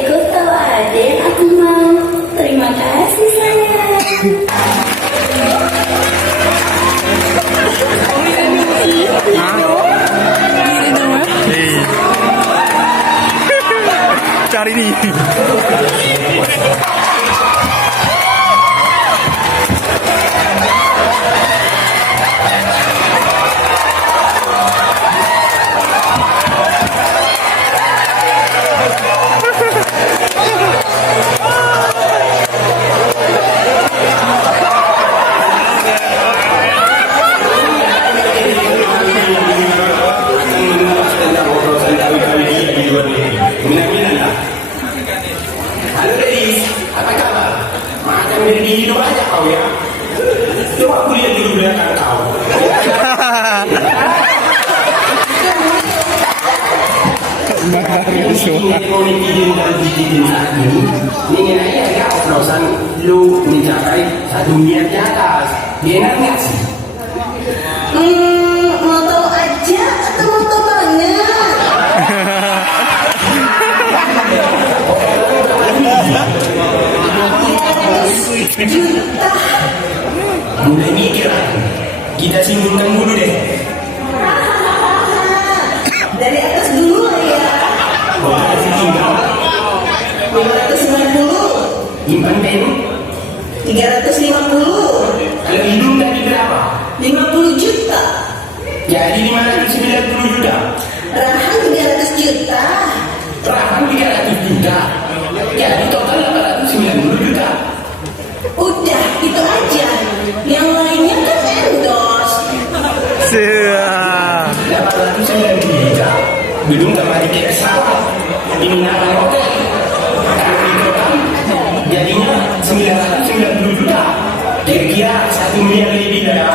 ikut kalau ada yang aku mau. Terima kasih sayang. Cari nih. Halo Dedis, apa kabar? Makan dari Indo aja kau ya. Coba aku lihat dulu belakang kau. Ini aja perusahaan lu mencapai satu miliar di atas. Enak nggak sih? Mau tahu aja atau mau tahu banget? Juta. Mulai mikir, kita singgungkan dulu deh. Dari atas dulu ya. Kasih tinggal. 590, Simpan pen. 350, Kalau hidung tadi berapa? 50 juta. Jadi 590 juta. Rahang 300 juta. Rahang 300 juta. Jadi total 890 juta. Udah itu aja. Yang lainnya kan endorse. Siap. 890 juta. Gedung tempat kita pesawat. Ini nama hotel. Kalau di total jadinya 990 juta. Kira-kira 1 miliar lebih dah.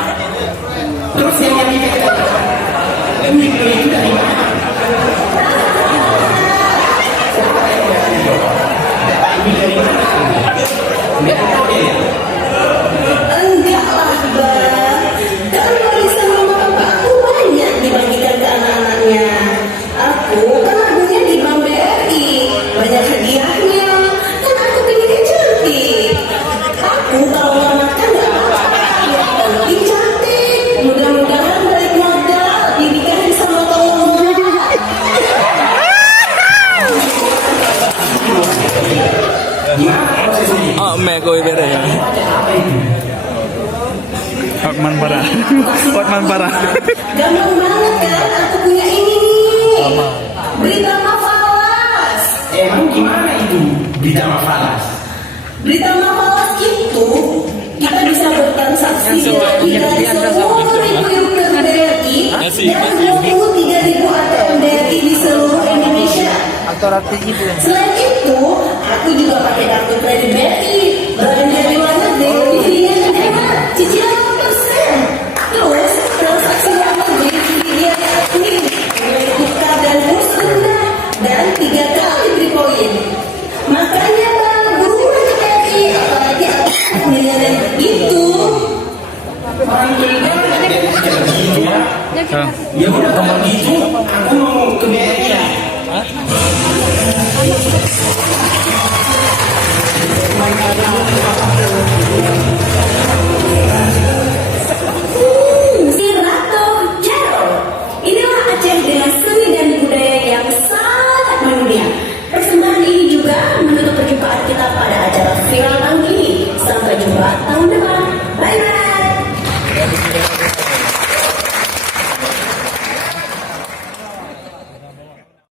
Terus yang dikatakan duit itu dari mana? Dari mana? Biar tahu ya. Enggak lah, Bang. Kan warisan mama papa aku banyak dibagikan ke anak-anaknya. Aku kan agunya di Bank BRI. Banyak hadiahnya. Kan aku pengen cantik. Aku kalau nggak makan nggak apa-apa. Yang penting cantik. Mudah-mudahan balik modal dinikahin sama kamu. Gimana prosesnya? Oh, mego ibere ya. Hotman parah. Hotman parah. Gampang banget kan? Aku punya ini nih. Berita Mafalas. Emang gimana itu berita mafalas? Berita Mafalas itu kita bisa bertransaksi dengan dari seluruh ribu BRI dan 23.000 ATM BRI di seluruh Indonesia. Selain itu, aku juga pakai kartu kredit BRI. Belanja di luar negeri, pilihan yang hemat, cicilan 0%. Terus, transaksi luar negeri, pilihan yang admin, nilai tukar dan kurs rendah, dan 3 kali beri poin. Makanya bang, buruan ke BRI, apalagi aku pilihan yang begitu. Orang beda dari sekitar gitu ya. Ya udah kalau gitu, aku mau ke BRI ya. Hah?